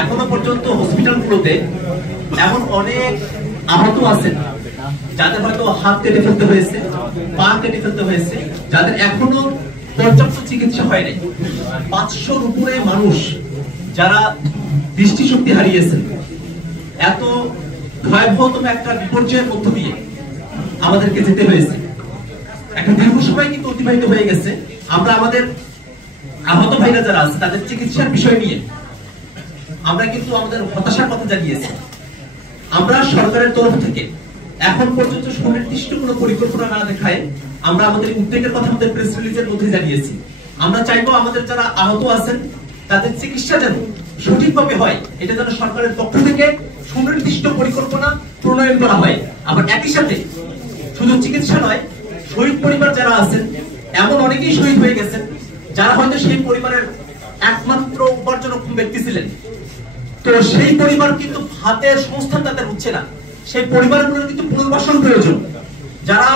এখনো পর্যন্ত হসপিটালগুলোতে এমন অনেক আহত আছেন যাদের হয়তো হাত কেটে ফেলতে হয়েছে, পা কেটে ফেলতে হয়েছে, যাদের এখনো পর্যাপ্ত চিকিৎসা হয়নি। 500-র উপরে মানুষ যারা দৃষ্টিশক্তি হারিয়েছেন। এত ভয়াবহতম একটা বিপর্যয়ের মধ্য দিয়ে আমাদেরকে যেতে হয়েছে। একটা দীর্ঘ সময় কিন্তু অতিবাহিত হয়ে গেছে। আমরা আমাদের আহত ভাইরা যারা আছে তাদের চিকিৎসার বিষয় নিয়ে আমরা কিন্তু আমাদের হতাশার কথা জানিয়েছি। আমরা সরকারের তরফ থেকে এখন পর্যন্ত সুনির্দিষ্ট কোনো পরিকল্পনা না দেখায় আমরা আমাদের উদ্বেগের কথা আমাদের প্রেস রিলিজের মধ্যে জানিয়েছি। আমরা চাইবো আমাদের যারা আহত আছেন তাদের চিকিৎসা যেন সঠিকভাবে হয়, এটা যেন সরকারের পক্ষ থেকে সুনির্দিষ্ট পরিকল্পনা প্রণয়ন করা হয়। আবার একই সাথে শুধু চিকিৎসা নয়, শহীদ পরিবার যারা আছেন, এমন অনেকেই শহীদ হয়ে গেছেন যারা হয়তো সেই পরিবারের একমাত্র উপার্জনক্ষম ব্যক্তি ছিলেন। তো সেই পরিবার কিন্তু হাতের সংস্থান তাদের হচ্ছে না। সেই পরিবারগুলোর কিন্তু পুনর্বাসন প্রয়োজন। যারা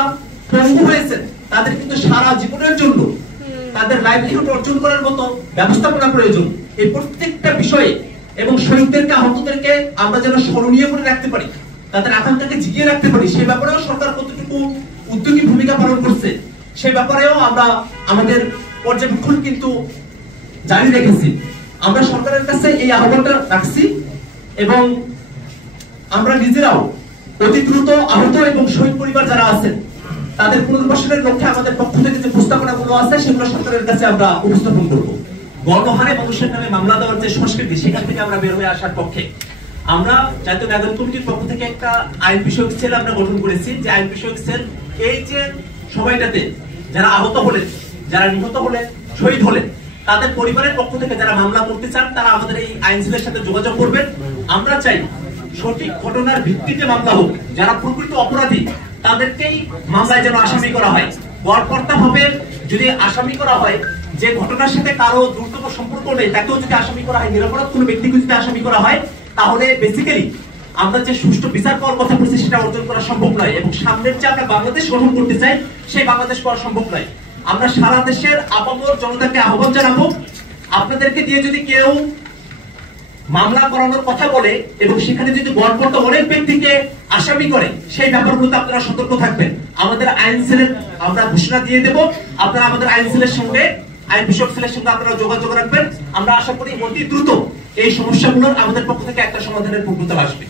পঙ্গু হয়েছেন তাদের কিন্তু সারা জীবনের জন্য তাদের লাইভলিহুড অর্জন করার মতো ব্যবস্থাপনা প্রয়োজন। এই প্রত্যেকটা বিষয়ে এবং শহীদদেরকে, আহতদেরকে আমরা যেন স্মরণীয় করে রাখতে পারি, তাদের আকাঙ্ক্ষাকে জিগিয়ে রাখতে পারি, সেই ব্যাপারেও সরকার কতটুকু উদ্যোগী ভূমিকা পালন করছে সেই ব্যাপারেও আমরা আমাদের পর্যবেক্ষণ কিন্তু জারি রেখেছি। আমরা সরকারের কাছে এই আহ্বানটা রাখছি এবং আমরা নিজেরাও অতি দ্রুত আহত এবং শহীদ পরিবার যারা আছেন তাদের পুনর্বাসনের লক্ষ্যে আমাদের পক্ষ থেকে যে প্রস্তাবনাগুলো আছে সেগুলো সরকারের কাছে আমরা উপস্থাপন করব। গণহারে মানুষের নামে মামলা দেওয়ার যে সংস্কৃতি, সেখান থেকে আমরা বের হয়ে আসার পক্ষে আমরা জাতীয় নাগরিক কমিটির পক্ষ থেকে একটা আইন বিষয়ক সেল আমরা গঠন করেছি। যে আইন বিষয়ক সেল এই যে সময়টাতে যারা আহত হলেন, যারা নিহত হলেন, শহীদ হলেন, তাদের পরিবারের পক্ষ থেকে যারা মামলা করতে চান তারা আমাদের এই আইন সেলের সাথে যোগাযোগ করবেন। আমরা চাই সঠিক ঘটনার ভিত্তিতে মামলা হোক, যারা প্রকৃত অপরাধী তাদেরকেই মামলায় যেন আসামি করা হয়। গড়পড়তা ভাবে যদি আসামি করা হয়, যে ঘটনার সাথে কারো দ্রুততম সম্পর্ক নেই তাকেও যদি আসামি করা হয়, নিরপরাধ কোনো ব্যক্তিকে যদি আসামি করা হয়, তাহলে বেসিক্যালি আমরা যে সুষ্ঠু বিচার পাওয়ার কথা বলছি সেটা অর্জন করা সম্ভব নয় এবং সামনের যে আমরা বাংলাদেশ গঠন করতে চাই সেই বাংলাদেশ করা সম্ভব নয়। আমরা সারা দেশের আপামর জনতাকে আহ্বান জানাবো, আপনাদেরকে দিয়ে যদি কেউ মামলা করানোর কথা বলে এবং সেখানে যদি গড়পড়তা অনেক ব্যক্তিকে আসামি করে, সেই ব্যাপারগুলোতে আপনারা সতর্ক থাকবেন। আমাদের আইন সেলের আমরা ঘোষণা দিয়ে দেব, আপনারা আমাদের আইন সেলের সঙ্গে, আইন বিষয়ক সেলের সঙ্গে আপনারা যোগাযোগ রাখবেন। আমরা আশা করি অতি দ্রুত এই সমস্যাগুলোর আমাদের পক্ষ থেকে একটা সমাধানের প্রক্রিয়া আসবে।